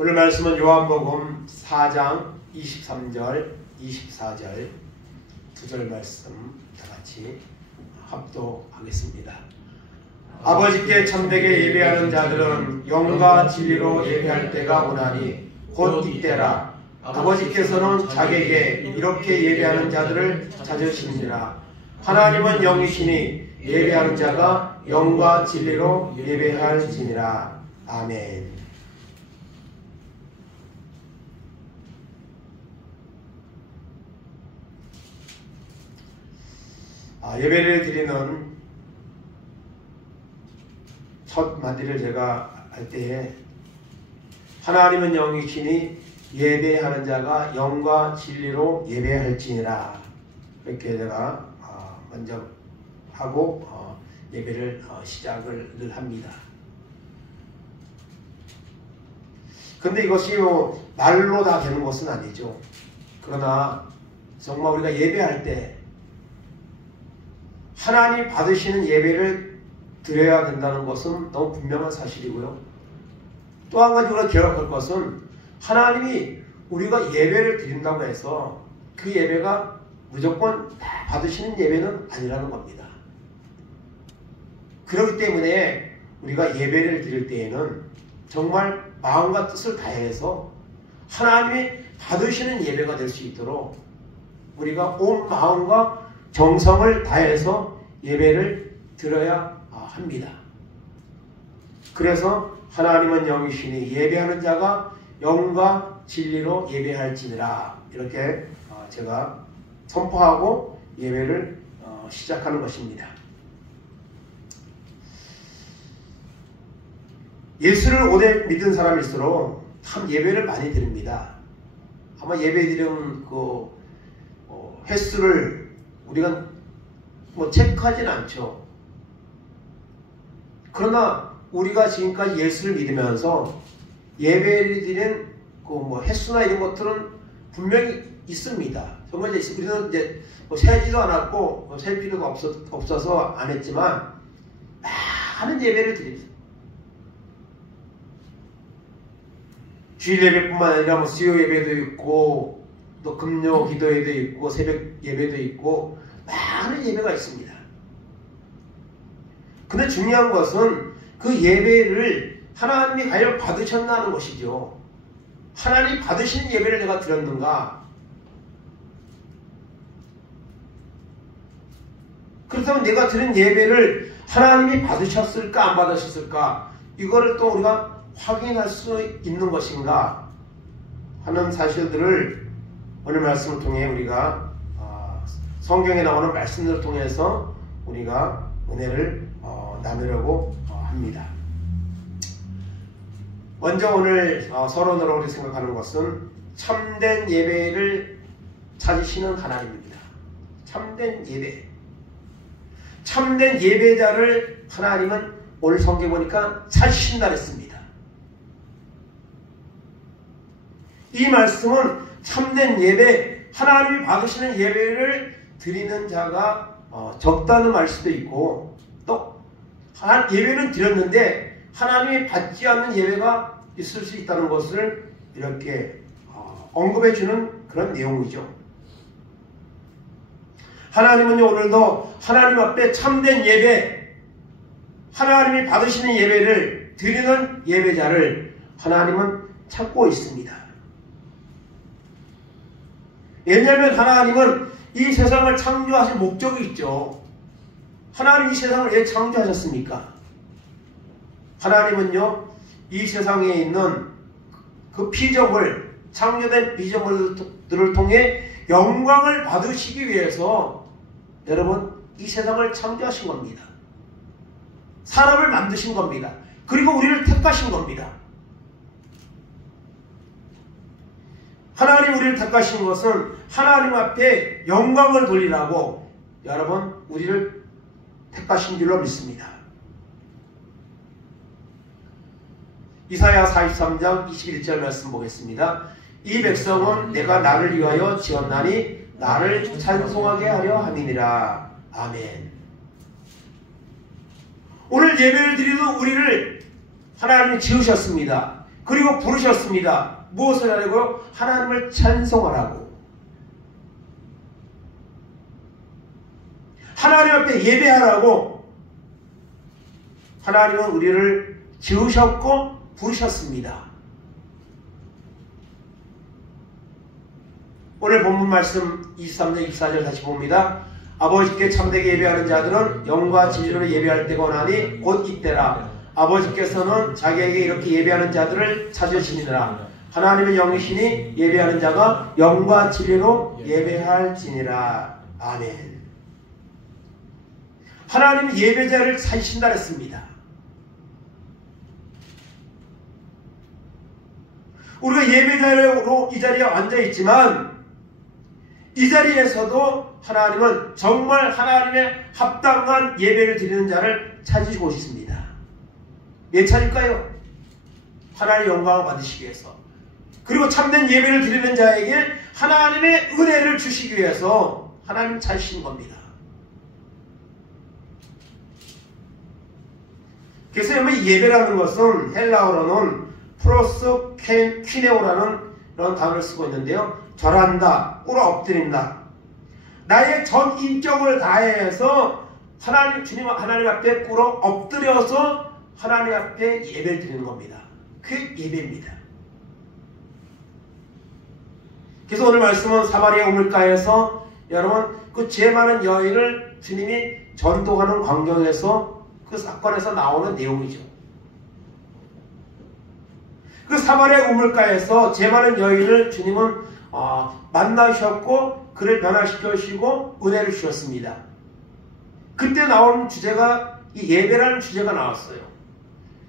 오늘 말씀은 요한복음 4장 23절, 24절 두 절 말씀 다 같이 합독하겠습니다. 아버지께 참되게 예배하는 자들은 영과 진리로 예배할 때가 오나니 곧 이때라. 아버지께서는 자기에게 이렇게 예배하는 자들을 찾으시니라. 하나님은 영이시니 예배하는 자가 영과 진리로 예배할지니라. 아멘. 예배를 드리는 첫 마디를 제가 할 때에 하나님은 영이시니 예배하는 자가 영과 진리로 예배할지니라 이렇게 제가 먼저 하고 예배를 시작을 늘 합니다. 근데 이것이 말로 다 되는 것은 아니죠. 그러나 정말 우리가 예배할 때 하나님 받으시는 예배를 드려야 된다는 것은 너무 분명한 사실이고요. 또 한 가지 우리가 기억할 것은 하나님이 우리가 예배를 드린다고 해서 그 예배가 무조건 다 받으시는 예배는 아니라는 겁니다. 그렇기 때문에 우리가 예배를 드릴 때에는 정말 마음과 뜻을 다해서 하나님이 받으시는 예배가 될 수 있도록 우리가 온 마음과 정성을 다해서 예배를 드려야 합니다. 그래서 하나님은 영이시니 예배하는 자가 영과 진리로 예배할지니라 이렇게 제가 선포하고 예배를 시작하는 것입니다. 예수를 오래 믿은 사람일수록 참 예배를 많이 드립니다. 아마 예배 드리는 그 횟수를 우리가 체크하지는 않죠. 그러나 우리가 지금까지 예수를 믿으면서 예배를 드리는 그 횟수나 이런 것들은 분명히 있습니다. 정말 우리는 이제 세지도 않았고 셀 필요가 없어서 안 했지만 많은 예배를 드립니다. 주일 예배뿐만 아니라 수요 예배도 있고 또 금요 기도회도 있고 새벽 예배도 있고 많은 예배가 있습니다. 근데 중요한 것은 그 예배를 하나님이 과연 받으셨나는 것이죠. 하나님이 받으신 예배를 내가 드렸는가? 그렇다면 내가 드린 예배를 하나님이 받으셨을까 안 받으셨을까? 이거를 또 우리가 확인할 수 있는 것인가 하는 사실들을 오늘 말씀을 통해 우리가 성경에 나오는 말씀들을 통해서 우리가 은혜를 나누려고 합니다. 먼저 오늘 서론으로 우리 생각하는 것은 참된 예배를 찾으시는 하나님입니다. 참된 예배. 참된 예배자를 하나님은 오늘 성경에 보니까 찾으신다 했습니다. 이 말씀은 참된 예배, 하나님이 받으시는 예배를 드리는 자가 적다는 말 수도 있고 또 예배는 드렸는데 하나님이 받지 않는 예배가 있을 수 있다는 것을 이렇게 언급해 주는 그런 내용이죠. 하나님은 오늘도 하나님 앞에 참된 예배, 하나님이 받으시는 예배를 드리는 예배자를 하나님은 찾고 있습니다. 왜냐하면 하나님은 이 세상을 창조하신 목적이 있죠. 하나님 이 세상을 왜 창조하셨습니까? 하나님은요, 이 세상에 있는 그 피조물, 창조된 피조물들을 통해 영광을 받으시기 위해서 여러분 이 세상을 창조하신 겁니다. 사람을 만드신 겁니다. 그리고 우리를 택하신 겁니다. 하나님 우리를 택하신 것은 하나님 앞에 영광을 돌리라고 여러분 우리를 택하신 줄로 믿습니다. 이사야 43장 21절 말씀 보겠습니다. 이 백성은 내가 나를 위하여 지었나니 나를 찬송하게 하려 함이니라. 아멘. 오늘 예배를 드리는 우리를 하나님이 지으셨습니다. 그리고 부르셨습니다. 무엇을 하려고요? 하나님을 찬송하라고. 하나님 앞에 예배하라고. 하나님은 우리를 지으셨고 부르셨습니다. 오늘 본문 말씀 23절 24절 다시 봅니다. 아버지께 참되게 예배하는 자들은 영과 진리로 예배할 때가 오나니 곧 이때라. 아버지께서는 자기에게 이렇게 예배하는 자들을 찾으시니라. 하나님의 영이시니 예배하는 자가 영과 진리로 예배할지니라. 아멘. 하나님은 예배자를 찾으신다 했습니다. 우리가 예배자로 이 자리에 앉아있지만 이 자리에서도 하나님은 정말 하나님의 합당한 예배를 드리는 자를 찾으시고 있습니다. 왜 찾을까요? 하나님의 영광을 받으시기 위해서, 그리고 참된 예배를 드리는 자에게 하나님의 은혜를 주시기 위해서 하나님 찾으신 겁니다. 그래서 여러분, 예배라는 것은 헬라어로는 프로스 퀴네오라는 이런 단어를 쓰고 있는데요. 절한다, 꿇어 엎드린다. 나의 전 인격을 다해서 주님 하나님 앞에 꿇어 엎드려서 하나님 앞에 예배를 드리는 겁니다. 그게 예배입니다. 그래서 오늘 말씀은 사마리아 우물가에서 여러분 그 죄 많은 여인을 주님이 전도하는 광경에서 그 사건에서 나오는 내용이죠. 그 사마리아 우물가에서 죄 많은 여인을 주님은 만나셨고 그를 변화시켜 주시고 은혜를 주셨습니다. 그때 나온 주제가 이 예배라는 주제가 나왔어요.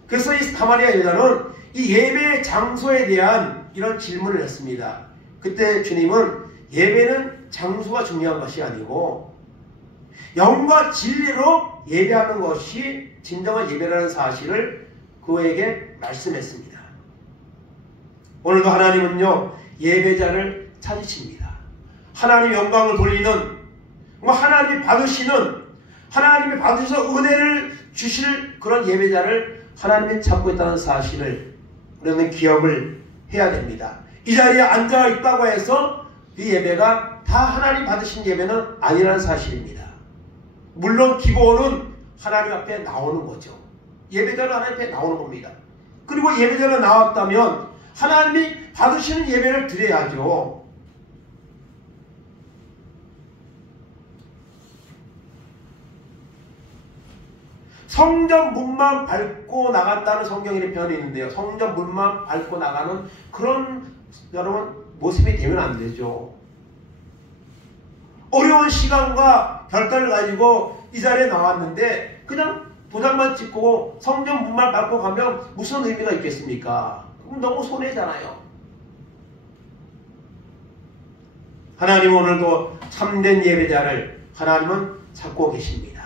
그래서 이 사마리아 여자는 이 예배의 장소에 대한 이런 질문을 했습니다. 그때 주님은 예배는 장소가 중요한 것이 아니고 영과 진리로 예배하는 것이 진정한 예배라는 사실을 그에게 말씀했습니다. 오늘도 하나님은요, 예배자를 찾으십니다. 하나님 영광을 돌리는, 하나님이 받으시는, 하나님이 받으셔서 은혜를 주실 그런 예배자를 하나님이 찾고 있다는 사실을 우리는 기억을 해야 됩니다. 이 자리에 앉아 있다고 해서 이 예배가 다 하나님 받으신 예배는 아니라는 사실입니다. 물론 기본은 하나님 앞에 나오는 거죠. 예배자는 하나님 앞에 나오는 겁니다. 그리고 예배자가 나왔다면 하나님이 받으시는 예배를 드려야죠. 성전 문만 밟고 나간다는 성경의 표현이 있는데요. 성전 문만 밟고 나가는 그런 여러분 모습이 되면 안 되죠. 어려운 시간과 결단을 가지고 이 자리에 나왔는데 그냥 도장만 찍고 성전 문만 밟고 가면 무슨 의미가 있겠습니까? 그럼 너무 손해잖아요. 하나님 오늘도 참된 예배자를 하나님은 찾고 계십니다.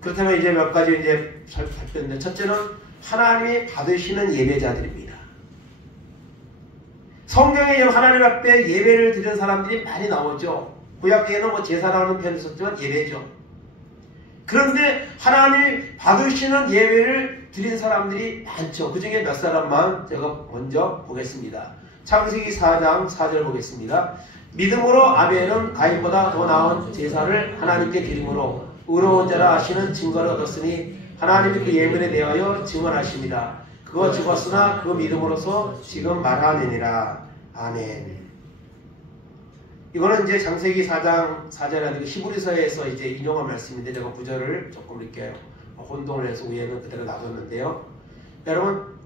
그렇다면 이제 몇 가지 이제 살펴봤는데, 첫째는 하나님이 받으시는 예배자들입니다. 성경에 하나님 앞에 예배를 드리는 사람들이 많이 나오죠. 구약에는 제사라는 표현이 있었지만 예배죠. 그런데 하나님이 받으시는 예배를 드린 사람들이 많죠. 그 중에 몇 사람만 제가 먼저 보겠습니다. 창세기 4장 4절 보겠습니다. 믿음으로 아벨은 가인보다 더 나은 제사를 하나님께 드림으로 의로운 자라 하시는 증거를 얻었으니 하나님이 그 예물에 대하여 증언하십니다. 그가 죽었으나 그 믿음으로서 지금 말하느니라. 아멘. 이거는 이제 창세기 4장 4절에 히브리서에서 이제 인용한 말씀인데 제가 구절을 조금 이렇게 혼동을 해서 위에는 그대로 놔뒀는데요. 여러분,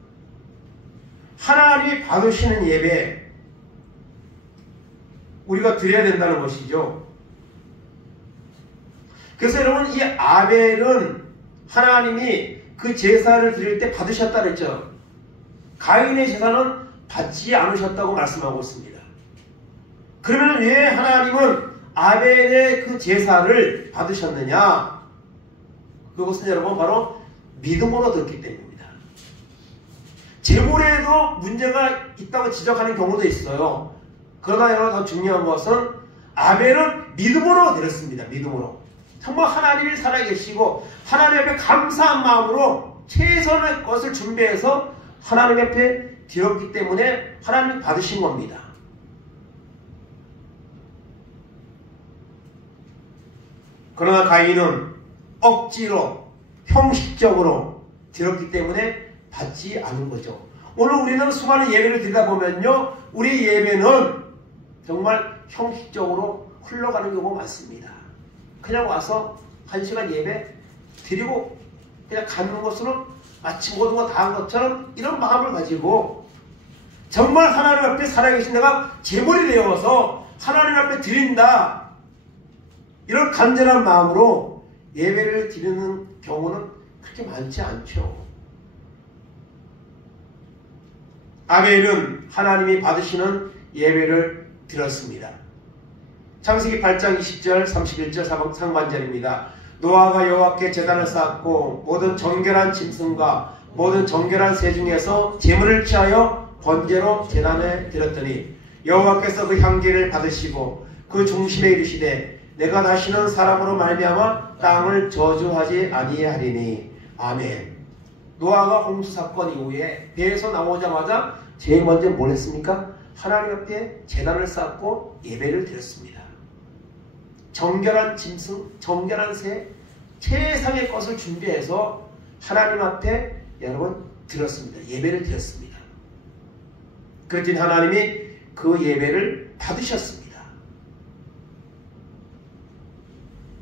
하나님이 받으시는 예배 우리가 드려야 된다는 것이죠. 그래서 여러분, 이 아벨은 하나님이 그 제사를 드릴 때 받으셨다 그랬죠. 가인의 제사는 받지 않으셨다고 말씀하고 있습니다. 그러면 왜 하나님은 아벨의 그 제사를 받으셨느냐? 그것은 여러분 바로 믿음으로 듣기 때문입니다. 제물에도 문제가 있다고 지적하는 경우도 있어요. 그러나 여러분 더 중요한 것은 아벨은 믿음으로 드렸습니다. 믿음으로. 정말 하나님이 살아계시고 하나님 앞에 감사한 마음으로 최선의 것을 준비해서 하나님 앞에 드렸기 때문에 하나님이 받으신 겁니다. 그러나 가인은 억지로 형식적으로 드렸기 때문에 받지 않은 거죠. 오늘 우리는 수많은 예배를 드리다 보면요, 우리 예배는 정말 형식적으로 흘러가는 경우가 많습니다. 그냥 와서 1시간 예배 드리고 그냥 가는 것으로 마치 모든 거 다 한 것처럼 이런 마음을 가지고 정말 하나님 앞에 살아계신 내가 제물이 되어서 하나님 앞에 드린다, 이런 간절한 마음으로 예배를 드리는 경우는 그렇게 많지 않죠. 아벨은 하나님이 받으시는 예배를 드렸습니다. 창세기 8장 20절 31절 상반절입니다. 노아가 여호와께 제단을 쌓고 모든 정결한 짐승과 모든 정결한 새 중에서 제물을 취하여 번제로 제단에 드렸더니 여호와께서 그 향기를 받으시고 그 중심에 이르시되 내가 다시는 사람으로 말미암아 땅을 저주하지 아니하리니. 아멘. 노아가 홍수 사건 이후에 배에서 나오자마자 제일 먼저 뭘 했습니까? 하나님 앞에 제단을 쌓고 예배를 드렸습니다. 정결한 짐승, 정결한 새, 최상의 것을 준비해서 하나님 앞에 여러분 드렸습니다. 예배를 드렸습니다. 그랬더니 하나님이 그 예배를 받으셨습니다.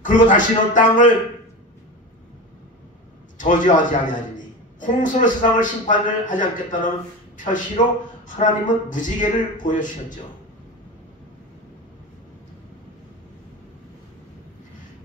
그리고 다시는 땅을 저주하지 아니하리니, 홍수로 세상을 심판을 하지 않겠다는 표시로 하나님은 무지개를 보여주셨죠.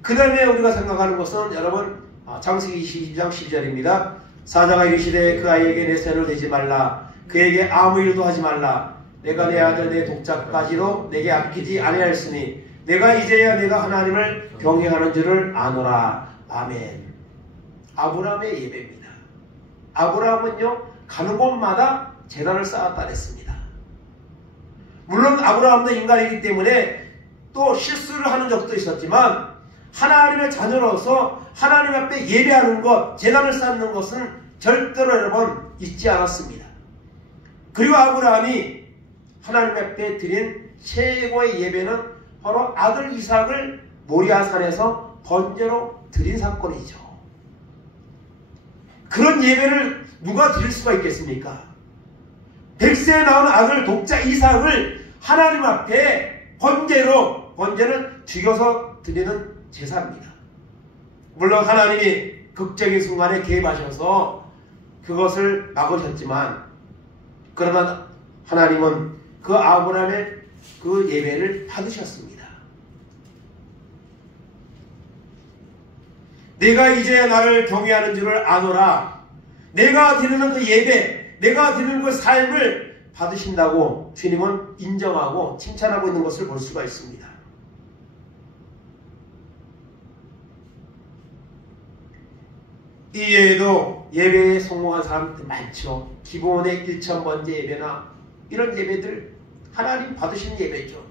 그 다음에 우리가 생각하는 것은 여러분 창세기 22장 10절입니다. 사자가 이르시되 그 아이에게 내 손을 대지 말라, 그에게 아무 일도 하지 말라. 내가 내 아들 내 독자까지도 내게 아끼지 아니하였으니 내가 이제야 내가 하나님을 경외하는 줄을 아노라. 아멘. 아브라함의 예배입니다. 아브라함은요, 가는 곳마다 제단을 쌓았다 그랬습니다. 물론 아브라함도 인간이기 때문에 또 실수를 하는 적도 있었지만 하나님의 자녀로서 하나님 앞에 예배하는 것, 제단을 쌓는 것은 절대로 여러분 잊지 않았습니다. 그리고 아브라함이 하나님 앞에 드린 최고의 예배는 바로 아들 이삭을 모리아산에서 번제로 드린 사건이죠. 그런 예배를 누가 드릴 수가 있겠습니까? 100세에 나온 아들 독자 이삭을 하나님 앞에 번제는 죽여서 드리는 제사입니다. 물론 하나님이 극적인 순간에 개입하셔서 그것을 막으셨지만, 그러나 하나님은 그 아브라함의 그 예배를 받으셨습니다. 내가 이제 나를 경외하는 줄을 아노라. 내가 드리는 그 예배, 내가 드리는 그 삶을 받으신다고 주님은 인정하고 칭찬하고 있는 것을 볼 수가 있습니다. 이외에도 예배에 성공한 사람들 많죠. 기본의 1000번째 예배나 이런 예배들 하나님 받으시는 예배죠.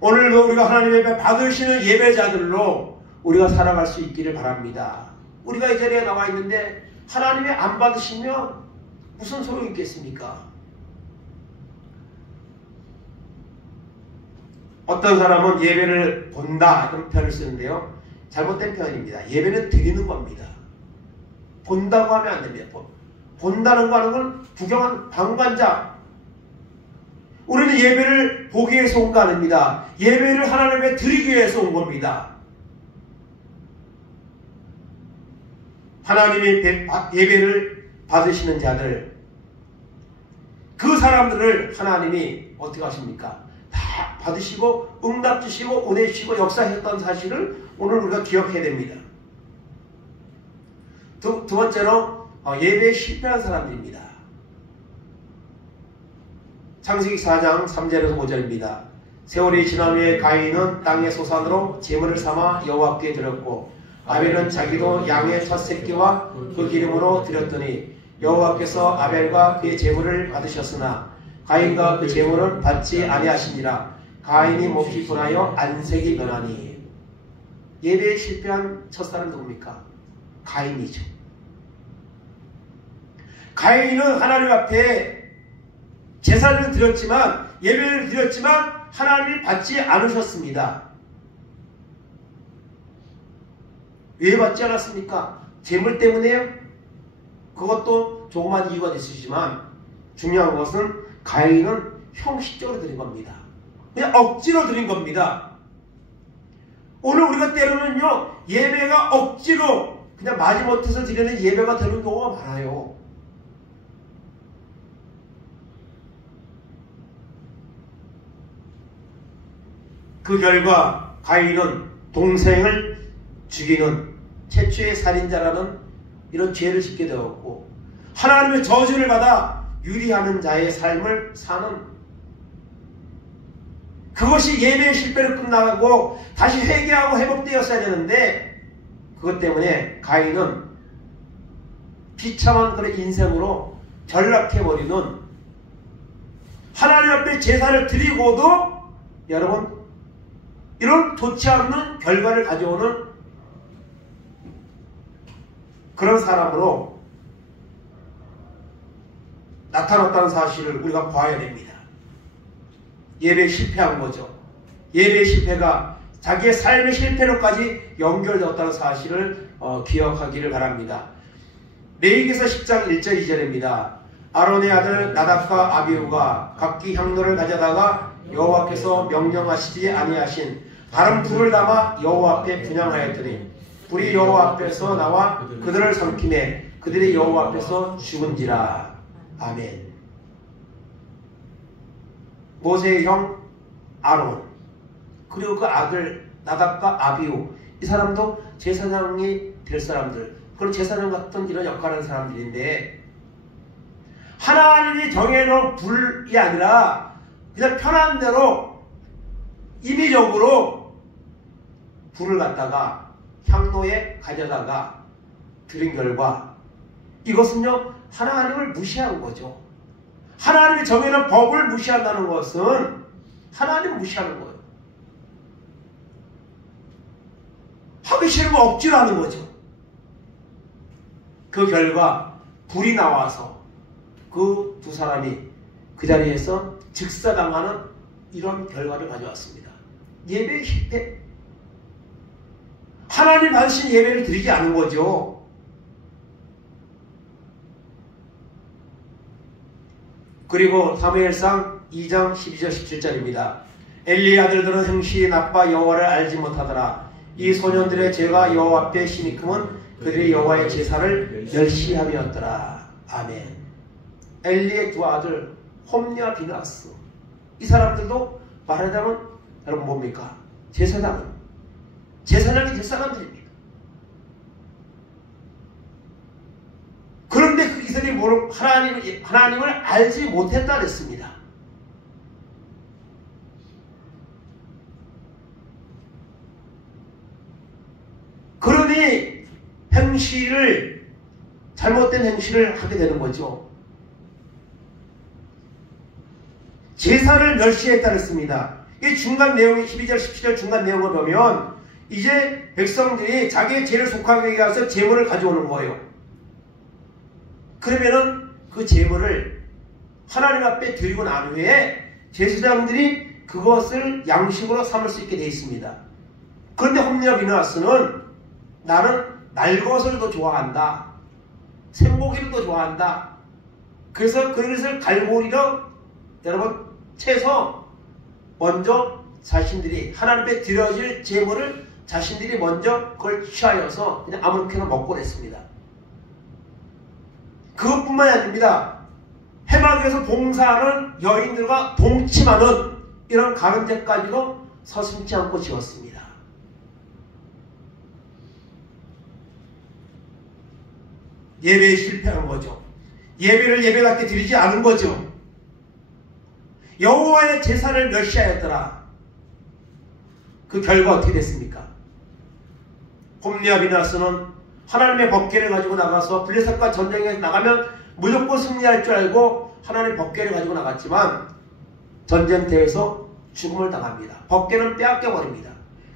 오늘도 우리가 하나님 예배 받으시는 예배자들로 우리가 살아갈 수 있기를 바랍니다. 우리가 이 자리에 나와 있는데 하나님이 안 받으시면 무슨 소용이 있겠습니까? 어떤 사람은 예배를 본다 이런 표현을 쓰는데요, 잘못된 표현입니다. 예배는 드리는 겁니다. 본다고 하면 안 됩니다. 본다는 거 하는 건 구경하는 방관자. 우리는 예배를 보기 위해서 온 거 아닙니다. 예배를 하나님께 드리기 위해서 온 겁니다. 하나님이 예배를 받으시는 자들, 그 사람들을 하나님이 어떻게 하십니까? 다 받으시고 응답 주시고 은혜 주시고 역사하셨던 사실을 오늘 우리가 기억해야 됩니다. 두 번째로 예배에 실패한 사람들입니다. 창세기 4장 3절에서 5절입니다. 세월이 지난 후에 가인은 땅의 소산으로 제물을 삼아 여호와께 드렸고 아벨은 자기도 양의 첫 새끼와 그 기름으로 드렸더니 여호와께서 아벨과 그의 제물을 받으셨으나 가인과 그 제물은 받지 아니하시니라. 가인이 몹시 분하여 안색이 변하니. 예배에 실패한 첫사람 누굽니까? 가인이죠. 가인은 하나님 앞에 제사를 드렸지만, 예배를 드렸지만 하나님이 받지 않으셨습니다. 왜 받지 않았습니까? 재물 때문에요? 그것도 조그만 이유가 있으시지만 중요한 것은 가인은 형식적으로 드린 겁니다. 그냥 억지로 드린 겁니다. 오늘 우리가 때로는요, 예배가 억지로 그냥 마지못해서 드리는 예배가 되는 경우가 많아요. 그 결과 가인은 동생을 죽이는 최초의 살인자라는 이런 죄를 짓게 되었고, 하나님의 저주를 받아 유리하는 자의 삶을 사는, 그것이 예배의 실패로 끝나고 다시 회개하고 회복되었어야 되는데, 그것 때문에 가인은 비참한 그런 인생으로 전락해버리는, 하나님 앞에 제사를 드리고도 여러분 이런 좋지 않는 결과를 가져오는 그런 사람으로 나타났다는 사실을 우리가 봐야 됩니다. 예배에 실패한 거죠. 예배의 실패가 자기의 삶의 실패로까지 연결되었다는 사실을 기억하기를 바랍니다. 레위기서 10장 1절 2절입니다. 아론의 아들 나답과 아비후가 각기 향로를 가져다가 여호와께서 명령하시지 아니하신 다른 불을 담아 여호와 앞에 분향하였더니 불이 여호와 앞에서 나와 그들을 삼키매 그들이 여호와 앞에서 죽은지라. 아멘. 모세의 형 아론, 그리고 그 아들 나답과 아비후, 이 사람도 제사장이 될 사람들, 그런 제사장 같은 이런 역할을 하는 사람들인데, 하나님이 정해놓은 불이 아니라 그냥 편한 대로 임의적으로 불을 갖다가 향로에 가져다가 드린 결과, 이것은요 하나님을 무시한 거죠. 하나님이 정해놓은 법을 무시한다는 것은 하나님을 무시하는 거예요. 하기 싫으면 억지로 하는 거죠. 그 결과 불이 나와서 그 두 사람이 그 자리에서 즉사당하는 이런 결과를 가져왔습니다. 예배의 실패. 하나님 받으신 예배를 드리지 않은 거죠. 그리고 사무엘상 2장 12절 17절입니다. 엘리의 아들들은 행실이 나빠 여호와를 알지 못하더라. 이 소년들의 죄가 여호와 앞에 심히 크면 그들이 여호와의 제사를 멸시함이었더라. 아멘. 엘리의 두 아들 홈리와 비나스, 이 사람들도 말하자면 여러분 뭡니까? 제사장이 제사장들입니다. 그런데 이들이 하나님을 알지 못했다 그랬습니다. 그러니 잘못된 행실을 하게 되는 거죠. 제사를 멸시했다 그랬습니다. 이 중간 내용이 12절 17절 중간 내용을 보면 이제 백성들이 자기의 죄를 속하기 위해서 제물을 가져오는 거예요. 그러면은 그 제물을 하나님 앞에 드리고 난 후에 제사장들이 그것을 양식으로 삼을 수 있게 되어 있습니다. 그런데 홈리와 비나스는 나는 날것을 더 좋아한다, 생고기를 더 좋아한다, 그래서 그것을 갈고리로 여러분 채서 먼저 자신들이 하나님 앞에 드려질 제물을 자신들이 먼저 그걸 취하여서 그냥 아무렇게나 먹고 그랬습니다. 그것뿐만이 아닙니다. 해막에서 봉사하는 여인들과 동침하는 이런 가늠제까지도 서슴지 않고 지었습니다. 예배에 실패한 거죠. 예배를 예배답게 드리지 않은 거죠. 여호와의 제사를 멸시하였더라. 그 결과 어떻게 됐습니까? 홈리와 비나스는 하나님의 법궤를 가지고 나가서 블레셋과 전쟁에 나가면 무조건 승리할 줄 알고 하나님의 법궤를 가지고 나갔지만 전쟁터에서 죽음을 당합니다. 법궤는 빼앗겨 버립니다.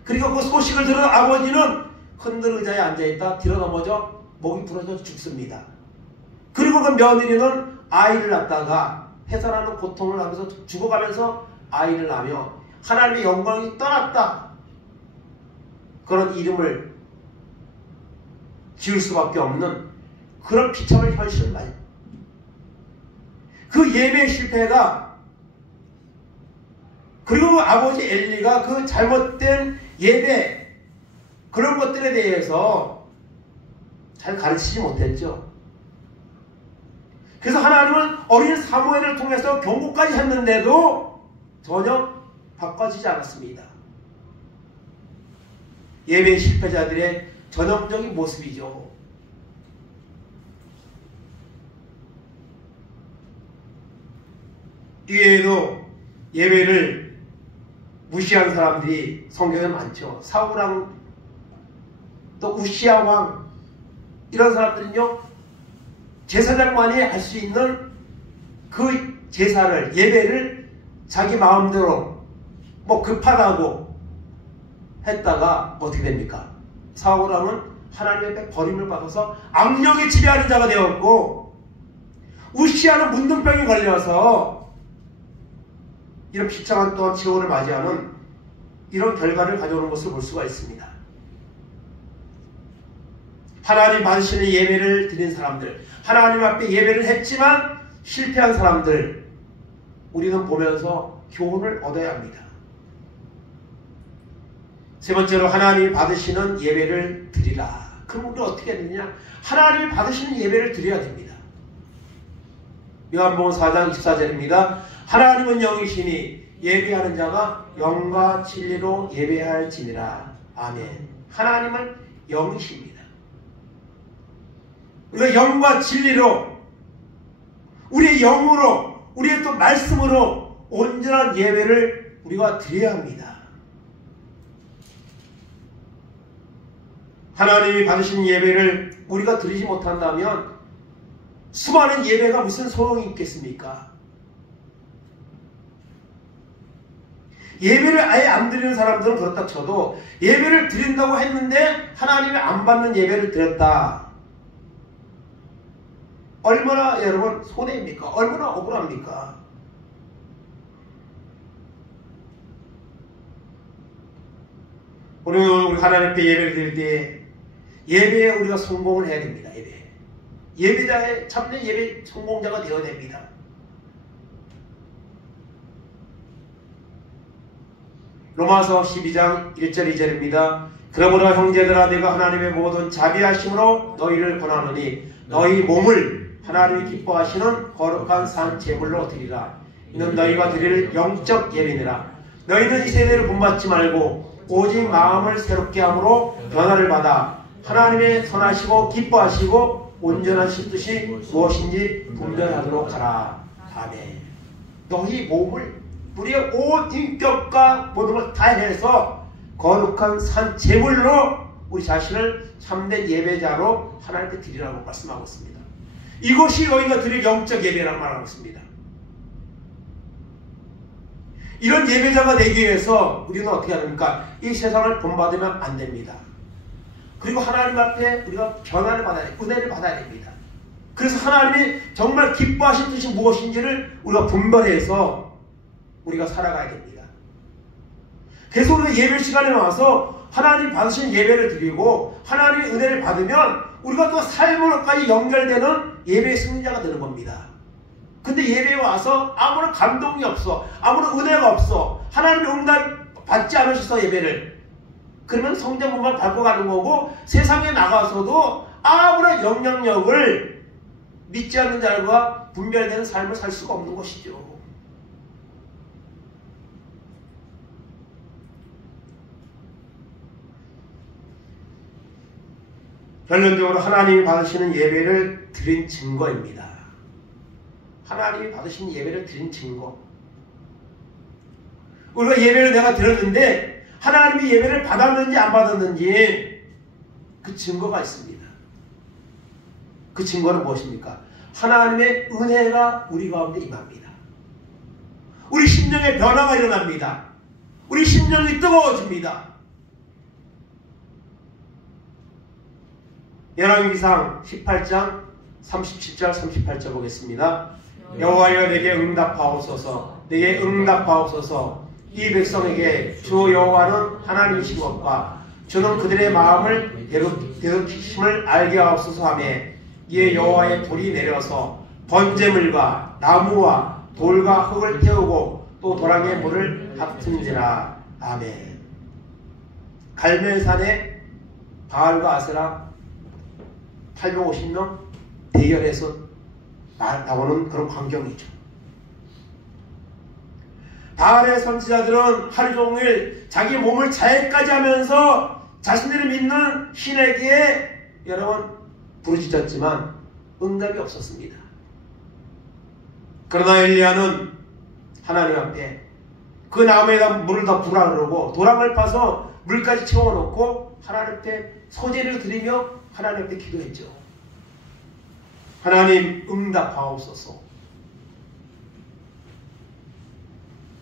그리고 그 소식을 들은 아버지는 흔들 의자에 앉아있다 뒤로 넘어져 목이 부러져 죽습니다. 그리고 그리고 그 며느리는 아이를 낳다가 해산하는 고통을 하면서 죽어가면서 아이를 낳으며 하나님의 영광이 떠났다. 그런 이름을 지을 수밖에 없는 그런 비참한 현실을 말이에요. 그 예배의 실패가, 그리고 그 아버지 엘리가 그 잘못된 예배, 그런 것들에 대해서 잘 가르치지 못했죠. 그래서 하나님은 어린 사무엘을 통해서 경고까지 했는데도 전혀 바꿔지지 않았습니다. 예배 실패자들의 전형적인 모습이죠. 이외에도 예배를 무시한 사람들이 성경에 많죠. 사울왕, 또 우시야 왕, 이런 사람들은요, 제사장만이 할 수 있는 그 제사를, 예배를 자기 마음대로 뭐 급하다고 했다가 어떻게 됩니까? 사울왕은 하나님 앞에 버림을 받아서 악령이 지배하는 자가 되었고, 우시야는 문둥병이 걸려서 이런 비참한 또한 지옥을 맞이하는 이런 결과를 가져오는 것을 볼 수가 있습니다. 하나님 받으시는 예배를 드린 사람들, 하나님 앞에 예배를 했지만 실패한 사람들, 우리는 보면서 교훈을 얻어야 합니다. 세 번째로, 하나님이 받으시는 예배를 드리라. 그럼 우리가 어떻게 해야 되느냐? 하나님이 받으시는 예배를 드려야 됩니다. 요한복음 4장 24절입니다. 하나님은 영이시니 예배하는 자가 영과 진리로 예배할지니라. 아멘. 하나님은 영이십니다. 우리가 영과 진리로, 우리의 영으로, 우리의 또 말씀으로 온전한 예배를 우리가 드려야 합니다. 하나님이 받으신 예배를 우리가 드리지 못한다면 수많은 예배가 무슨 소용이 있겠습니까? 예배를 아예 안 드리는 사람들은 그렇다 쳐도 예배를 드린다고 했는데 하나님이 안 받는 예배를 드렸다. 얼마나 여러분 손해입니까? 얼마나 억울합니까? 오늘 우리 하나님 앞에 예배를 드릴 때 예배에 우리가 성공을 해야 됩니다. 예배자의 참된 예배 성공자가 되어야 됩니다. 로마서 12장 1절 2절입니다. 그러므로 형제들아, 내가 하나님의 모든 자비하심으로 너희를 권하노니 너희 몸을 하나님이 기뻐하시는 거룩한 산 제물로 드리라. 이는 너희가 드릴 영적 예배니라. 너희는 이 세대를 본받지 말고 오직 마음을 새롭게 함으로 변화를 받아 하나님의 선하시고 기뻐하시고 온전하신 뜻이 무엇인지 분별하도록 하라. 아멘. 너희 몸을, 우리의 온 인격과 모든 걸 다해서 거룩한 산 제물로 우리 자신을 참된 예배자로 하나님께 드리라고 말씀하고 있습니다. 이것이 너희가 드릴 영적 예배라고 말하고 있습니다. 이런 예배자가 되기 위해서 우리는 어떻게 해야 됩니까? 이 세상을 본받으면 안 됩니다. 그리고 하나님 앞에 우리가 변화를 받아야 됩니다. 은혜를 받아야 됩니다. 그래서 하나님이 정말 기뻐하신 뜻이 무엇인지를 우리가 분별해서 우리가 살아가야 됩니다. 그래서 우리가 예배 시간에 와서 하나님 받으신 예배를 드리고 하나님의 은혜를 받으면 우리가 또 삶으로까지 연결되는 예배의 승리자가 되는 겁니다. 근데 예배에 와서 아무런 감동이 없어, 아무런 은혜가 없어, 하나님의 응답 받지 않으셔서 예배를, 그러면 성전문만 밟고 가는 거고 세상에 나가서도 아무런 영향력을 믿지 않는 자들과 분별되는 삶을 살 수가 없는 것이죠. 결론적으로 하나님이 받으시는 예배를 드린 증거입니다. 하나님이 받으신 예배를 드린 증거. 우리가 예배를 내가 드렸는데 하나님이 예배를 받았는지 안 받았는지 그 증거가 있습니다. 그 증거는 무엇입니까? 하나님의 은혜가 우리 가운데 임합니다. 우리 심령에 변화가 일어납니다. 우리 심령이 뜨거워집니다. 열왕기상 18장 37절 38절 보겠습니다. 여호와여 내게 응답하옵소서. 내게 응답하옵소서. 이 백성에게 주 여호와는 하나님이신 것과 주는 그들의 마음을 대적심을 알게 하옵소서 하며 이에 여호와의 불이 내려서 번제물과 나무와 돌과 흙을 태우고 또 도랑의 물을 합친지라. 아멘. 갈멜산에 바알과 아세라 850명 대결해서 나오는 그런 광경이죠. 바알의 선지자들은 하루 종일 자기 몸을 자해까지 하면서 자신들이 믿는 신에게 여러분 부르짖었지만 응답이 없었습니다. 그러나 엘리야는 하나님 앞에 그 나무에다 물을 더 부으라 그러고 도랑을 파서 물까지 채워놓고 하나님 앞에 소제를 드리며 하나님 앞에 기도했죠. 하나님 응답하옵소서.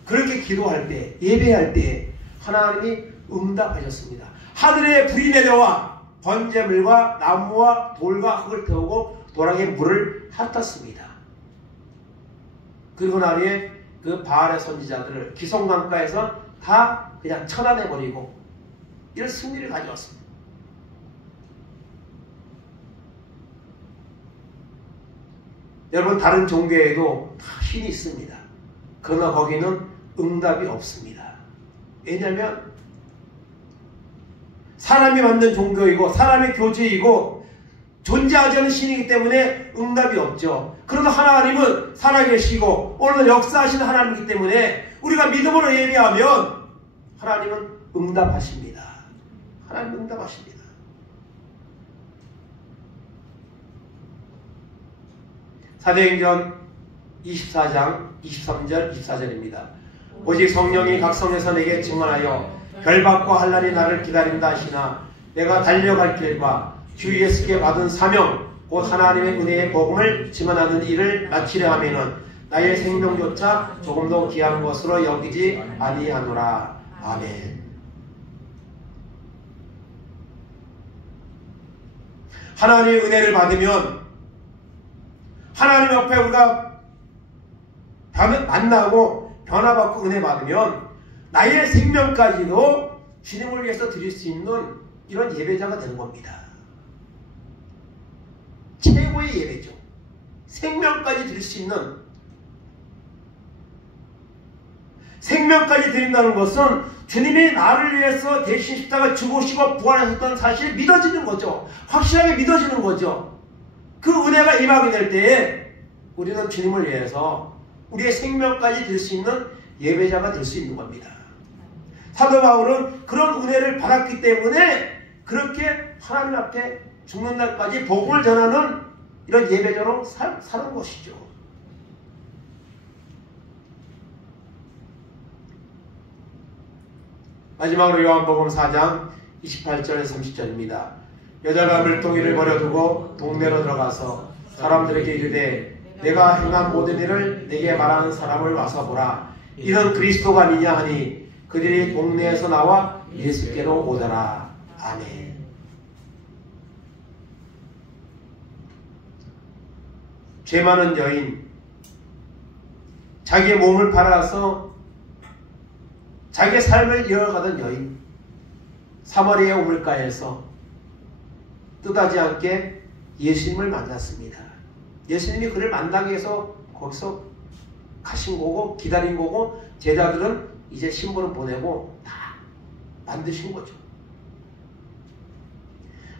그렇게 기도할 때, 예배할 때 하나님이 응답하셨습니다. 하늘에 불이 내려와 번제물과 나무와 돌과 흙을 태우고 도랑에 물을 핫았습니다. 그리고 나중에 그 바알의 선지자들을 기송강가에서 다 그냥 처단해버리고 이런 승리를 가져왔습니다. 여러분 다른 종교에도 다 신이 있습니다. 그러나 거기는 응답이 없습니다. 왜냐하면 사람이 만든 종교이고 사람의 교제이고 존재하지 않는 신이기 때문에 응답이 없죠. 그러나 하나님은 살아계시고 오늘 역사하시는 하나님이기 때문에 우리가 믿음으로 예배하면 하나님은 응답하십니다. 하나님은 응답하십니다. 사도행전 24장 23절 24절입니다. 오직 성령이 각 성에서 내게 증언하여 결박과 환난이 나를 기다린다 하시나 내가 달려갈 길과 주 예수께 받은 사명 곧 하나님의 은혜의 복음을 증언하는 일을 마치려 하면은 나의 생명조차 조금도 귀한 것으로 여기지 아니하노라. 아멘. 하나님의 은혜를 받으면 하나님 옆에 우리가 만나고 변화받고 은혜 받으면 나의 생명까지도 주님을 위해서 드릴 수 있는 이런 예배자가 되는 겁니다. 최고의 예배죠. 생명까지 드릴 수 있는, 생명까지 드린다는 것은 주님이 나를 위해서 대신 십자가 죽으시고 부활하셨던 사실이 믿어지는 거죠. 확실하게 믿어지는 거죠. 그 은혜가 임하게 될 때에 우리는 주님을 위해서 우리의 생명까지 드릴 수 있는 예배자가 될 수 있는 겁니다. 사도 바울은 그런 은혜를 받았기 때문에 그렇게 하나님 앞에 죽는 날까지 복음을 전하는 이런 예배자로 사는 것이죠. 마지막으로 요한복음 4장 28절에서 30절입니다. 여자가 물동이를 버려두고 동네로 들어가서 사람들에게 이르되 내가 행한 모든 일을 내게 말하는 사람을 와서 보라. 이는 그리스도가 아니냐 하니 그들이 동네에서 나와 예수께로 오더라. 아멘. 죄 많은 여인, 자기의 몸을 팔아서 자기의 삶을 이어가던 여인, 사마리아 우물가에서 뜻하지 않게 예수님을 만났습니다. 예수님이 그를 만나기 위해서 거기서 가신 거고 기다린 거고 제자들은 이제 신부를 보내고 다 만드신 거죠.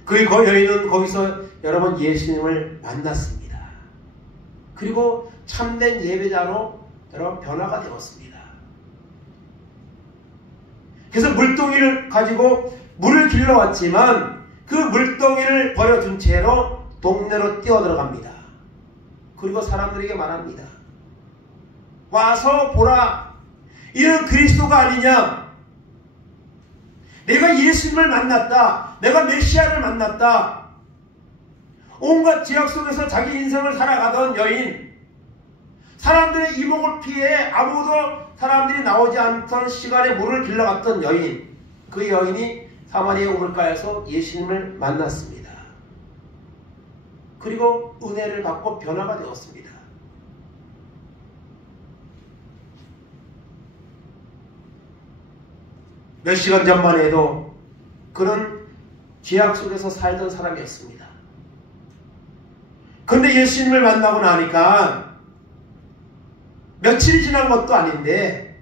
그 여인은 거기서 여러분 예수님을 만났습니다. 그리고 참된 예배자로 여러분 변화가 되었습니다. 그래서 물동이를 가지고 물을 길러왔지만 그 물동이를 버려둔 채로 동네로 뛰어들어갑니다. 그리고 사람들에게 말합니다. 와서 보라. 이는 그리스도가 아니냐. 내가 예수님을 만났다. 내가 메시아를 만났다. 온갖 죄악 속에서 자기 인생을 살아가던 여인, 사람들의 이목을 피해 아무도 사람들이 나오지 않던 시간에 물을 길러갔던 여인, 그 여인이 사마리아 우물가에서 예수님을 만났습니다. 그리고 은혜를 받고 변화가 되었습니다. 몇 시간 전만 해도 그런 죄악 속에서 살던 사람이었습니다. 그런데 예수님을 만나고 나니까 며칠이 지난 것도 아닌데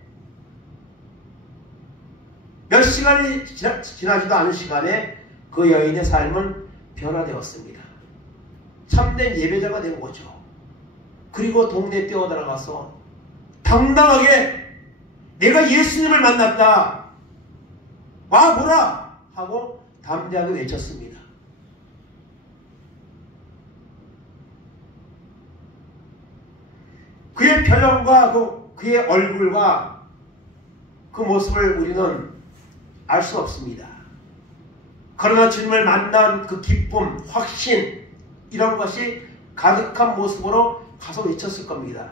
몇 시간이 지나지도 않은 시간에 그 여인의 삶은 변화되었습니다. 참된 예배자가 된 거죠. 그리고 동네에 뛰어들어가서 당당하게 내가 예수님을 만났다, 와보라 하고 담대하게 외쳤습니다. 그의 표정과 그의 얼굴과 그 모습을 우리는 알 수 없습니다. 그러나 주님을 만난 그 기쁨, 확신 이런 것이 가득한 모습으로 가서 외쳤을 겁니다.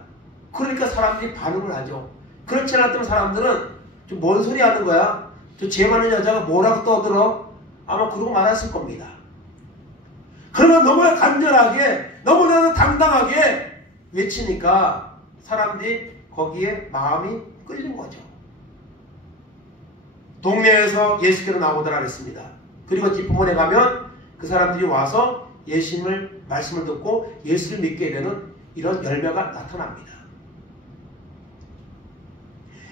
그러니까 사람들이 반응을 하죠. 그렇지 않았던 사람들은 좀 뭔 소리 하는 거야? 저 죄 많은 여자가 뭐라고 떠들어? 아마 그러고 말았을 겁니다. 그러나 너무나 간절하게 너무나도 당당하게 외치니까 사람들이 거기에 마음이 끌린 거죠. 동네에서 예수께로 나오더라 그랬습니다. 그리고 뒷부분에 가면 그 사람들이 와서 예수님을 말씀을 듣고 예수를 믿게 되는 이런 열매가 나타납니다.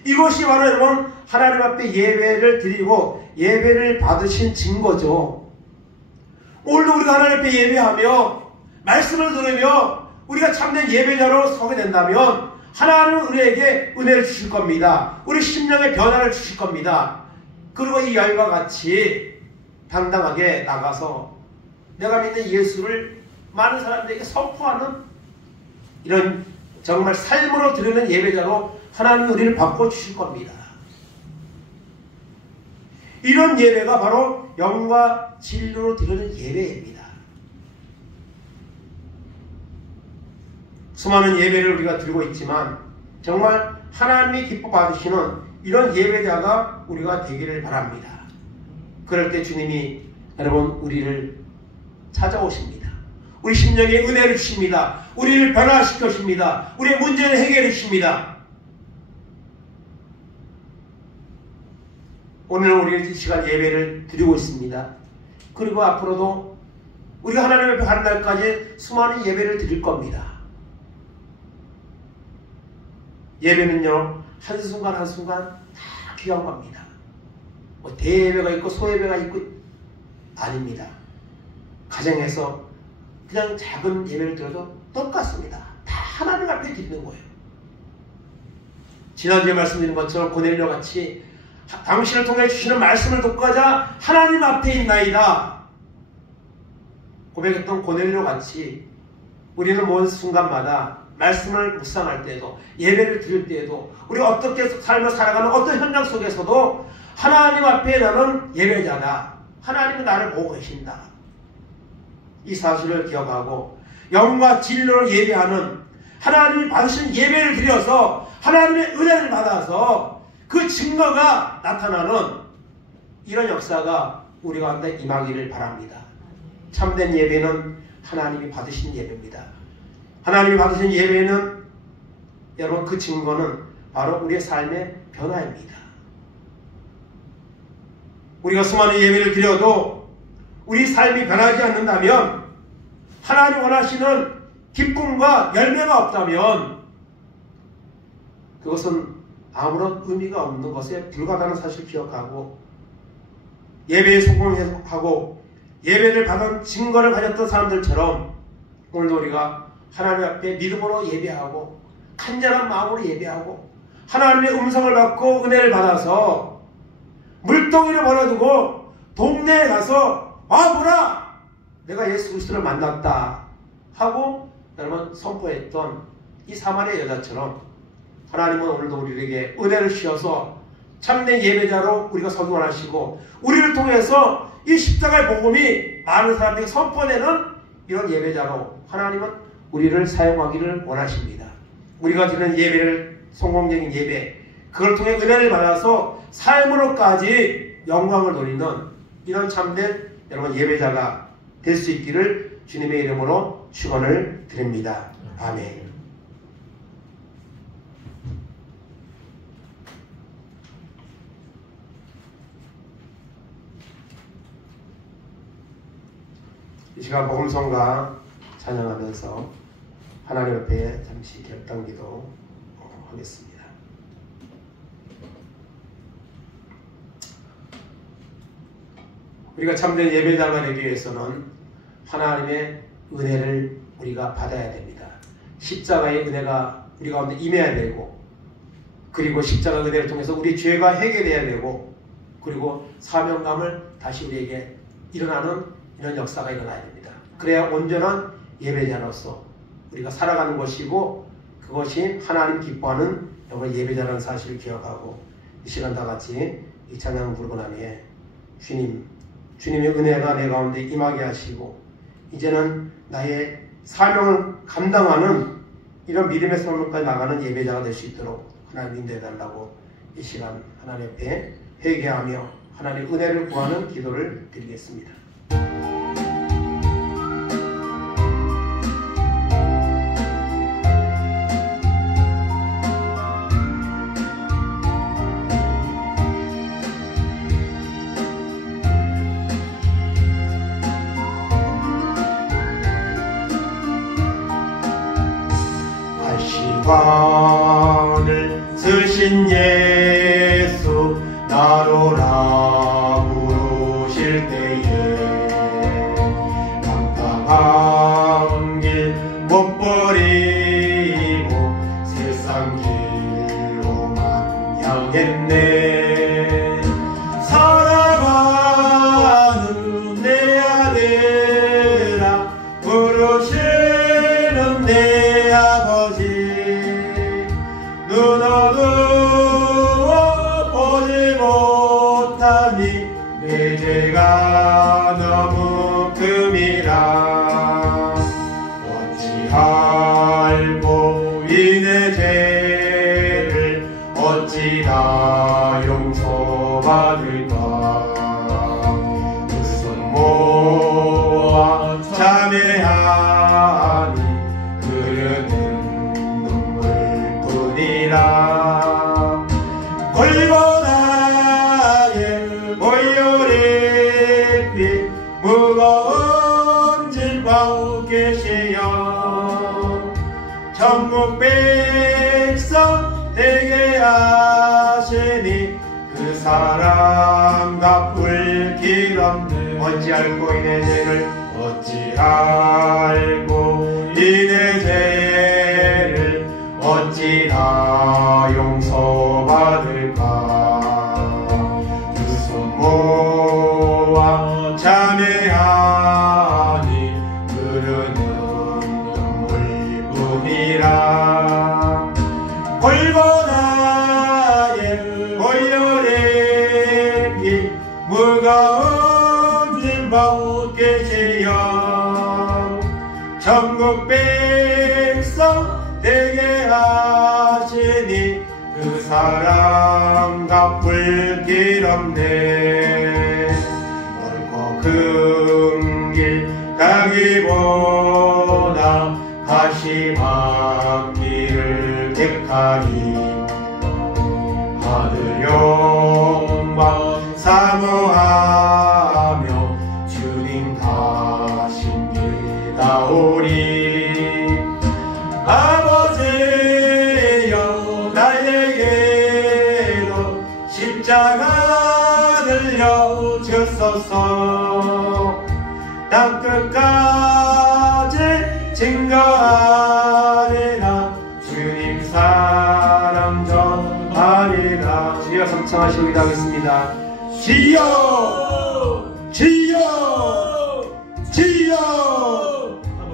이것이 바로 여러분 하나님 앞에 예배를 드리고 예배를 받으신 증거죠. 오늘도 우리가 하나님 앞에 예배하며 말씀을 들으며 우리가 참된 예배자로 서게 된다면 하나님은 우리에게 은혜를 주실 겁니다. 우리 심령의 변화를 주실 겁니다. 그리고 이 여인과 같이 당당하게 나가서 내가 믿는 예수를 많은 사람들에게 선포하는 이런 정말 삶으로 드리는 예배자로 하나님이 우리를 바꿔주실 겁니다. 이런 예배가 바로 영과 진리로 드리는 예배입니다. 수많은 예배를 우리가 드리고 있지만 정말 하나님이 기뻐 받으시는 이런 예배자가 우리가 되기를 바랍니다. 그럴 때 주님이 여러분 우리를 찾아오십니다. 우리 심령에 은혜를 주십니다. 우리를 변화시켜 주십니다. 우리의 문제를 해결해 주십니다. 오늘 우리는 이 시간 예배를 드리고 있습니다. 그리고 앞으로도 우리가 하나님 앞에 가는 날까지 수많은 예배를 드릴 겁니다. 예배는요 한순간 한순간 다 귀한 겁니다. 뭐 대예배가 있고 소예배가 있고 아닙니다. 가정에서 그냥 작은 예배를 드려도 똑같습니다. 다 하나님 앞에 드리는 거예요. 지난주에 말씀드린 것처럼 고넬료 같이 당신을 통해 주시는 말씀을 듣고 가자 하나님 앞에 있나이다 고백했던 고넬료 같이 우리는 모든 순간마다 말씀을 묵상할 때에도 예배를 드릴 때에도 우리가 어떻게 삶을 살아가는 어떤 현장 속에서도 하나님 앞에 나는 예배자다. 하나님은 나를 보고 계신다. 이 사실을 기억하고 영과 진리로 예배하는 하나님이 받으신 예배를 드려서 하나님의 은혜를 받아서 그 증거가 나타나는 이런 역사가 우리 가운데 임하기를 바랍니다. 참된 예배는 하나님이 받으신 예배입니다. 하나님이 받으신 예배는 여러분 그 증거는 바로 우리의 삶의 변화입니다. 우리가 수많은 예배를 드려도 우리 삶이 변하지 않는다면 하나님 원하시는 기쁨과 열매가 없다면 그것은 아무런 의미가 없는 것에 불과하다는 사실을 기억하고 예배에 성공하고 예배를 받은 증거를 가졌던 사람들처럼 오늘도 우리가 하나님 앞에 믿음으로 예배하고 간절한 마음으로 예배하고 하나님의 음성을 받고 은혜를 받아서 물동이를 벌어두고 동네에 가서 와보라 내가 예수 그리스도를 만났다 하고 여러분 선포했던 이 사마리아 여자처럼 하나님은 오늘도 우리에게 은혜를 주셔서 참된 예배자로 우리가 서기 원하시고 우리를 통해서 이 십자가의 복음이 많은 사람들에게 선포되는 이런 예배자로 하나님은 우리를 사용하기를 원하십니다. 우리가 드리는 예배를 성공적인 예배 그걸 통해 은혜를 받아서 삶으로까지 영광을 돌리는 이런 참된 여러분 예배자가 될 수 있기를 주님의 이름으로 축원을 드립니다. 아멘. 이 시간 복음성가 찬양하면서 하나님 앞에 잠시 결단기도 하겠습니다. 우리가 참된 예배자가 되기 위해서는 하나님의 은혜를 우리가 받아야 됩니다. 십자가의 은혜가 우리 가운데 임해야 되고, 그리고 십자가 은혜를 통해서 우리 죄가 해결돼야 되고, 그리고 사명감을 다시 우리에게 일어나는 이런 역사가 일어나야 됩니다. 그래야 온전한 예배자로서 우리가 살아가는 것이고, 그것이 하나님 기뻐하는 여러분 예배자라는 사실을 기억하고, 이 시간 다 같이 이 찬양 부르고 나면 주님의 은혜가 내 가운데 임하게 하시고, 이제는 나의 사명을 감당하는 이런 믿음의 삶을까지 나가는 예배자가 될 수 있도록 하나님 인도해달라고 이 시간 하나님 앞에 회개하며 하나님의 은혜를 구하는 기도를 드리겠습니다. 관을 쓰신 예수 나로라 부르실 때에 당당한 길 못 버리고 세상 길로만 향했네. 사랑하는 내 아들아 부르시는 내 아버지 눈 어두워 보지 못하니 내 죄가 너무 큼이라. 어찌할꼬 이 내 죄를 어찌 다 용서받을까. 두 손 모아 참회하니 흐르는 눈물뿐이라. 골고다의 보혈의 피 무거운 짐 받게 하시어 천국 백성 되게 하시니 그 사랑 갚을 길 없네. 어찌할꼬 이 내 죄를 어찌할꼬 이 내 죄를 어찌 다 용서받을까. 두 손 모아 참회하니 흐르는 눈물뿐이라. 골고다의 보혈의 피 무거운 짐 받게 하시어 천국 백성 되게 하시니 그 사랑 갚을 길 없네. 넓고 큰 길 가기보다 가시밭 길을 택하니 하늘 영광 사모하며 주님 가신 길 가오리. 아버지여 나에게도 십자가 들려주소서. 땅끝까지 증거하리라. 주님 사랑 전하리라. 주여 삼창하시고 기도하겠습니다. 주여 주여 주여.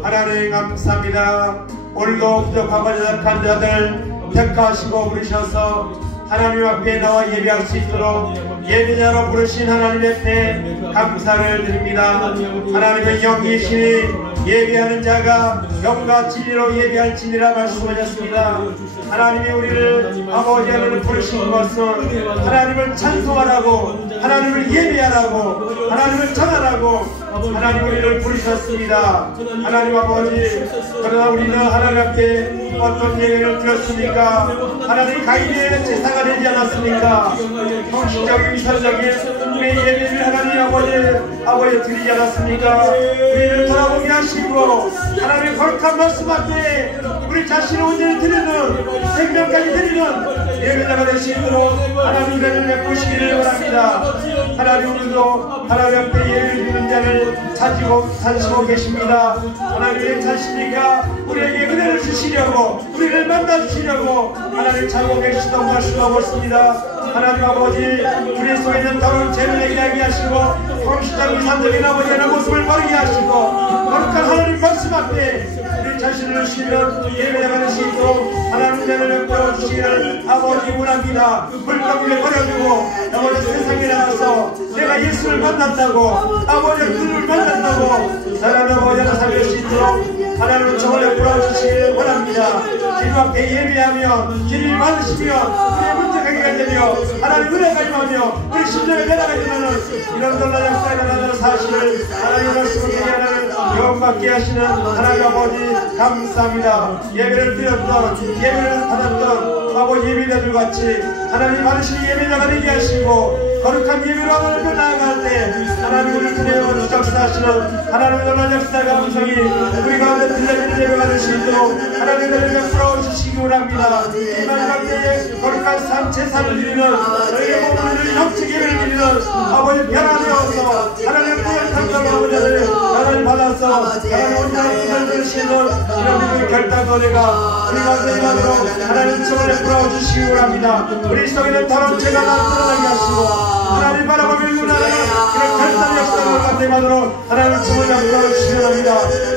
하나님 감사합니다. 오늘도 부족하고 연약한 자들 택하시고 부르셔서 하나님 앞에 나와 예배할 수 있도록 예배자로 부르신 하나님 앞에 감사를 드립니다. 하나님의 영이시니 예배하는 자가 영과 진리로 예배할지니라 말씀하셨습니다. 하나님이 우리를 아버지 하나님을 부르신 것은 하나님을 찬송하라고, 하나님을 예배하라고, 하나님을 전하라고 하나님 우리를 부르셨습니다. 하나님 아버지, 그러나 우리는 하나님 앞에 어떤 예배를 드렸습니까? 하나님 가인의 제사가 되지 않았습니까? 형식적인 위선적인 우리의 예배를 하나님 아버지 드리지 않았습니까? 우리를 돌아보게 하시고 하나님의 거룩한 말씀 앞에 우리 자신을 온전히 드리는, 생명까지 드리는 예배자가 되시도록 하나님 은혜를 베푸시기를 원합니다. 하나님 우리도 하나님 앞에 예배를 드리는 자를 찾고 찾으시고 계십니다. 하나님의 자신이가 우리에게 은혜를 주시려고, 우리를 만나주시려고 하나님 찾고 계시다고 말씀하고 있습니다. 하나님 아버지, 우리 속에 있는 더러운 죄를 얘기하게 하시고 형식적인 위선적인 아버지 하나님 모습을 버리게 하시고 거룩한 하나님 말씀 앞에 우리 자신을 주시면 예배자가 되시고 하나님 은혜를 베풀어 주시기를 아버지 원합니다. 불덩이를 버려두고 아버지 세상에 나가서 내가 예수를 만난다고, 아버지의 그를 만난다고 하나님 아버지 하나 살릴 수 있도록 하나님은 저를 베풀어 주시기를 원합니다. 주님 앞에 예배하며 주님이 많으시며 우리의 문제가 해결되며 하나님 은혜가 임하며 우리 심령의 변화가 일어나는 이런 놀라운 역사가 일어나는 사실을 하나님 말씀을 하나님 영광받게 하시는 하나님 아버지 감사합니다. 예배를 드렸던, 예배를 받았던 아버지 예배자들 같이 하나님 받으신 예배자가 되게 하시고 거룩한 예배로 하나님을 나아갈 때 하나님 우리를 통해 주적사하시는 하나님의 놀라운 역사가 음성이 우리 가운데 들려지는 예배가 될 수 있도록 하나님의 베풀어 주시기 원합니다. 이 마지막 때에 거룩한 삶 제사를 드리는 너희의 몸을 형식 예배를 드리는 아버지 변화되어서 하나님의 거룩한 아버지를 하나님 받아서 하나님 온전한 뜻을 들으시는 이런 결단도 내가 우리 가운데 임하도록 하나님 청을 베풀어 주시기 원합니다. 우리 속에는 더러운 죄가 나타나게 하시고 하나님 바라보며 윤하는 그런 결단의 역사를 가운데 임하도록 하나님 청을 베풀어 주시기 원합니다.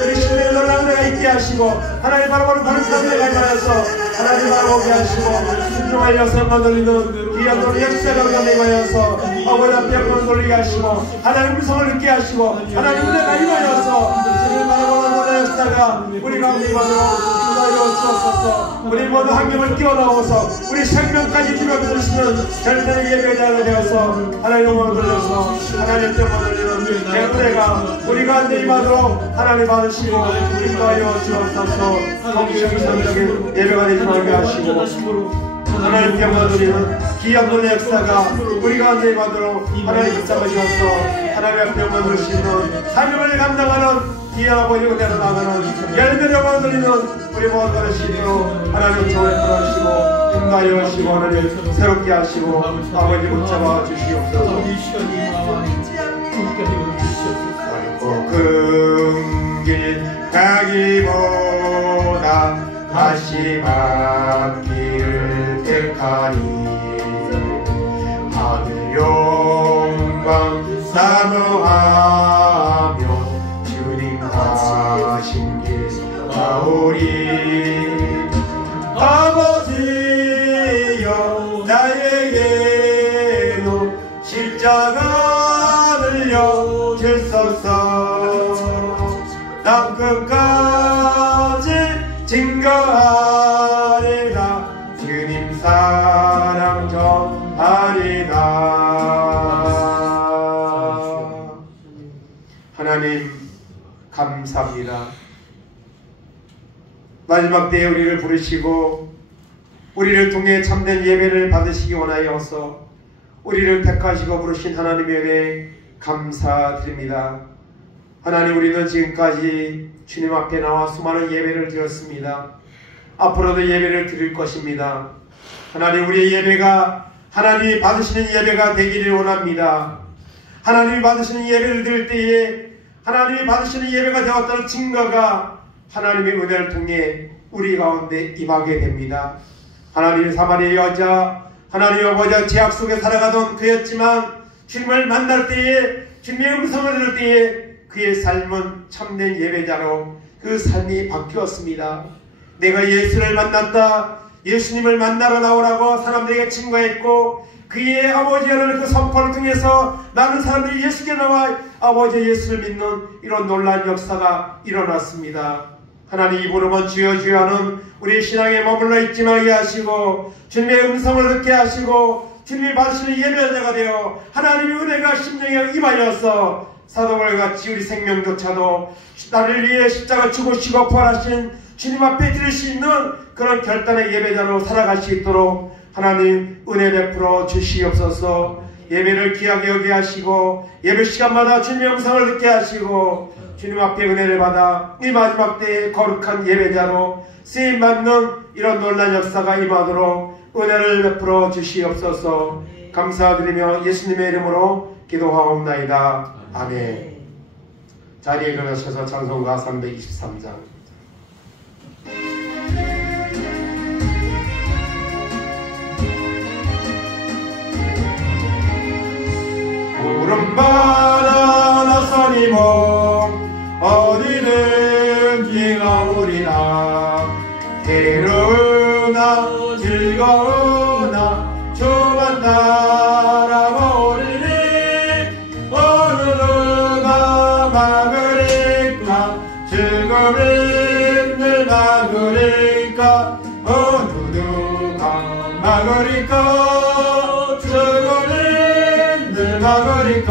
우리 신령의 놀라운 은혜가 있게 하시고 하나님 바라보는 거룩한 은혜가 임하여서 하나님 바라보게 하시고 순종의 역사만 돌리는 귀한 우리 역사가 가운데 임하여서 아버지 앞에 영광을 돌리게 하시고 하나님 음성을 듣게 하시고 하나님 은혜가 임하여서 주님 바라보는 놀라운 역사가 우리 가운데 임하도록 주옵소서. 우리 모두 환경을 뛰어넘어서 우리 생명까지 뒤집어주시는 결단의 예배자가 되어서 하나님 영광을 돌려서 하나님 때문에 돌리는 내 은혜가 우리 가운데 임하도록 하나님 받으시고 인도하여 주옵소서. 성실성적인 예배가 되지 말게 하시고 하나님 때문에 돌리는 귀한 놀의 역사가 우리 가운데 임하도록 하나님 붙잡으셔서 하나님 앞에 영광을 돌리시는 사명을 감당하는 귀한 아버지 은혜로 나가는 열매를 영광을 돌리는 우리 모두가 되시도록 하나님 저를 풀어주시고 인도하여 하시고 하나님 새롭게 하시고 아버지 붙잡아 주시옵소서. 금길 가기보다 다시 받기를 택하니 하늘 영광 사모하며 주님 가신 길 가오리. 아버지여 나에게도 십자가를 주소서. 난 끝까지 증거하리라 주님 사랑 전하리라. 하나님 감사합니다. 마지막 때에 우리를 부르시고 우리를 통해 참된 예배를 받으시기 원하여서 우리를 택하시고 부르신 하나님의 은혜 감사드립니다. 하나님, 우리는 지금까지 주님 앞에 나와 수많은 예배를 드렸습니다. 앞으로도 예배를 드릴 것입니다. 하나님, 우리의 예배가 하나님이 받으시는 예배가 되기를 원합니다. 하나님이 받으시는 예배를 드릴 때에 하나님이 받으시는 예배가 되었다는 증거가 하나님의 은혜를 통해 우리 가운데 임하게 됩니다. 하나님의 사마리아 여자, 하나님의 아버지와 제약 속에 살아가던 그였지만 주님을 만날 때에, 주님의 음성을 들을 때에 그의 삶은 참된 예배자로 그 삶이 바뀌었습니다. 내가 예수를 만났다, 예수님을 만나러 나오라고 사람들에게 증거했고 그의 아버지의 하는 그 선포를 통해서 많은 사람들이 예수께 나와 아버지 예수를 믿는 이런 놀라운 역사가 일어났습니다. 하나님 입으로만 주여 주여 하는 우리 신앙에 머물러 있지 말게 하시고 주님의 음성을 듣게 하시고 주님이 받으시는 예배자가 되어 하나님의 은혜가 심령에 임하여서 사도벌같이 우리 생명조차도 나를 위해 십자가 죽으시고 부활하신 주님 앞에 드릴 수 있는 그런 결단의 예배자로 살아갈 수 있도록 하나님 은혜 베풀어 주시옵소서. 예배를 귀하게 여기게 하시고 예배 시간마다 주님의 음성을 듣게 하시고 주님 앞에 은혜를 받아 이 마지막 때의 거룩한 예배자로 쓰임받는 이런 놀라운 역사가 임하도록 은혜를 베풀어 주시옵소서. 감사드리며 예수님의 이름으로 기도하옵나이다. 아멘. 자리에 일어나셔서 찬송가 323장. 구름바다 나선이 몸 어디든지 가오리라. 괴로우나 즐거우나 주만 따라오리니 어느 누가 막으리까 즐거움을 늘 막으리까 어느 누가 막으리까 즐거움을 늘 막으리까.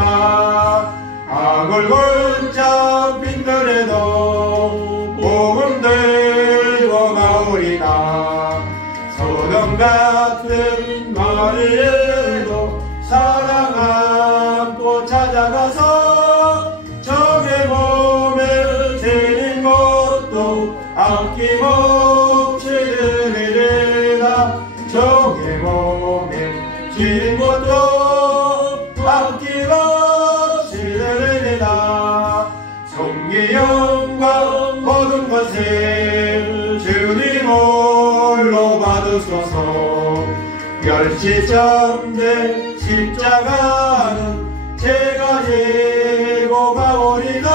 악을 골짝 빈들에도 복음 들고 가오리다. 소돔 같은 거리에도 사랑 안고 찾아가서 적의 몸에 지닌 것도 아낌없이 드리리라. 적의 몸에 지닌 것도 아낌없이 드리리라. 존귀 영광 모든 것을 주님 홀로 받으소서. 멸치점대 십자가는 제가 지고 가오리다.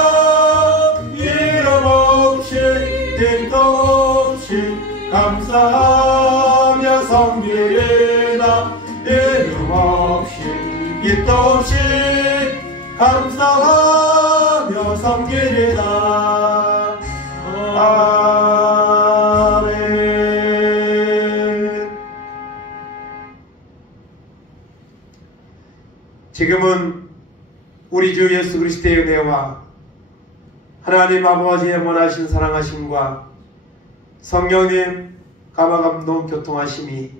이름 없이 빈도 없이 감사하며 섬기리다. 이름 없이 빈도 없이 감사하며 섬기리다. 아멘. 지금은 우리 주 예수 그리스도의 은혜와 하나님 아버지의 원하신 사랑하심과 성령님 감화감동 교통하심이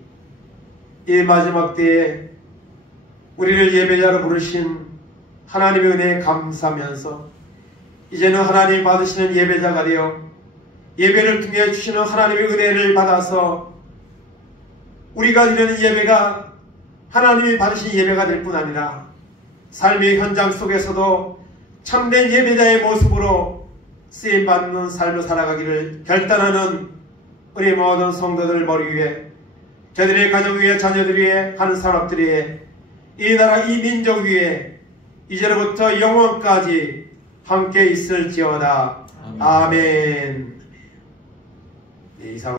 이 마지막 때에 우리를 예배자로 부르신 하나님의 은혜에 감사하면서 이제는 하나님 받으시는 예배자가 되어 예배를 통해 주시는 하나님의 은혜를 받아서 우리가 드리는 예배가 하나님이 받으신 예배가 될 뿐 아니라 삶의 현장 속에서도 참된 예배자의 모습으로 쓰임받는 삶을 살아가기를 결단하는 우리 모든 성도들 머리 위에 저들의 가정 위에 자녀들 위에 하는 사람들 위에 이 나라 이 민족 위에 이제로부터 영원까지 함께 있을지어다. 아멘. 네, 이상